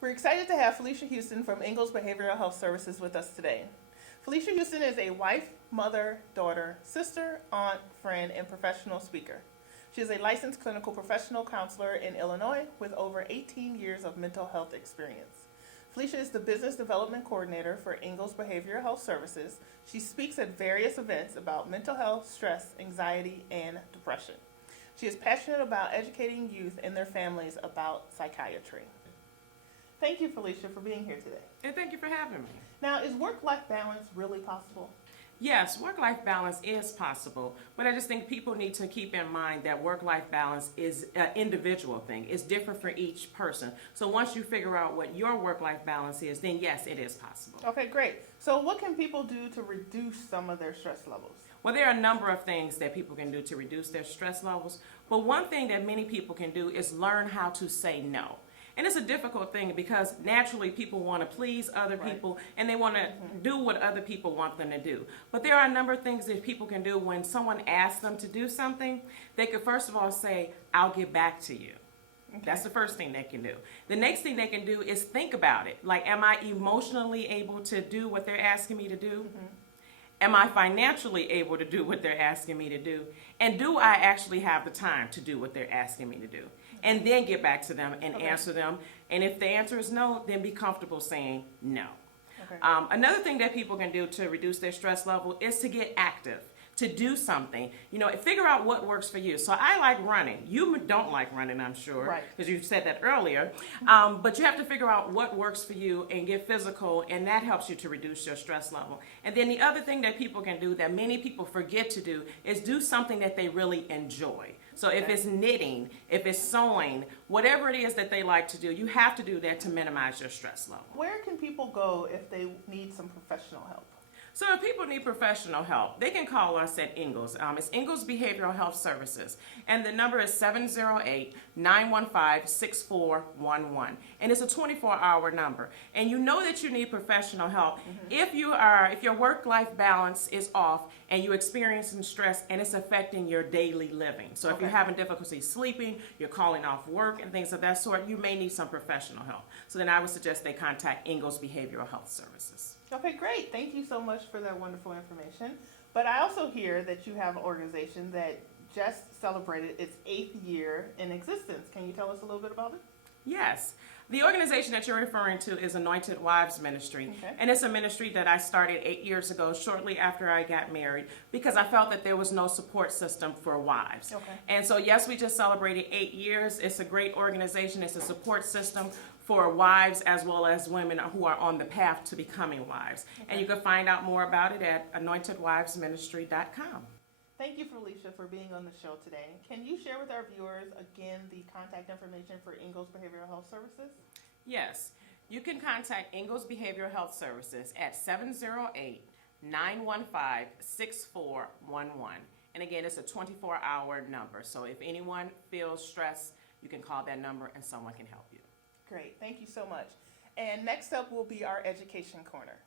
We're excited to have Felicia Houston from Ingalls Behavioral Health Services with us today. Felicia Houston is a wife, mother, daughter, sister, aunt, friend, and professional speaker. She is a licensed clinical professional counselor in Illinois with over 18 years of mental health experience. Felicia is the business development coordinator for Ingalls Behavioral Health Services. She speaks at various events about mental health, stress, anxiety, and depression. She is passionate about educating youth and their families about psychiatry. Thank you, Felicia, for being here today. And thank you for having me. Now, is work-life balance really possible? Yes, work-life balance is possible, but I just think people need to keep in mind that work-life balance is an individual thing. It's different for each person. So once you figure out what your work-life balance is, then yes, it is possible. Okay, great. So what can people do to reduce some of their stress levels? Well, there are a number of things that people can do to reduce their stress levels, but one thing that many people can do is learn how to say no. And it's a difficult thing because naturally people want to please other people and they want to do what other people want them to do. But there are a number of things that people can do when someone asks them to do something. They could first of all say, I'll get back to you. Okay. That's the first thing they can do. The next thing they can do is think about it. Like, am I emotionally able to do what they're asking me to do? Am I financially able to do what they're asking me to do? And do I actually have the time to do what they're asking me to do? And then get back to them and answer them. And if the answer is no, then be comfortable saying no. Okay. Another thing that people can do to reduce their stress level is to get active, to do something. You know, figure out what works for you. So I like running. You don't like running, I'm sure, because you said that earlier. But you have to figure out what works for you and get physical, and that helps you to reduce your stress level. And then the other thing that people can do that many people forget to do is do something that they really enjoy. So if it's knitting, if it's sewing, whatever it is that they like to do, you have to do that to minimize your stress level. Where can people go if they need some professional help? So if people need professional help, they can call us at Ingalls. It's Ingalls Behavioral Health Services, and the number is 708-915-6411, and it's a 24-hour number. And you know that you need professional help if your work-life balance is off and you're experiencing stress and it's affecting your daily living. So if you're having difficulty sleeping, you're calling off work and things of that sort, you may need some professional help. So then I would suggest they contact Ingalls Behavioral Health Services. Okay, great. Thank you so much for that wonderful information. But I also hear that you have an organization that just celebrated its 8th year in existence. Can you tell us a little bit about it? Yes. The organization that you're referring to is Anointed Wives Ministry, and it's a ministry that I started 8 years ago, shortly after I got married, because I felt that there was no support system for wives. And so, yes, we just celebrated 8 years. It's a great organization. It's a support system for wives as well as women who are on the path to becoming wives. And you can find out more about it at anointedwivesministry.com. Thank you, Felicia, for being on the show today. Can you share with our viewers, again, the contact information for Ingalls Behavioral Health Services? Yes. You can contact Ingalls Behavioral Health Services at 708-915-6411. And again, it's a 24-hour number. So if anyone feels stressed, you can call that number and someone can help you. Great. Thank you so much. And next up will be our Education Corner.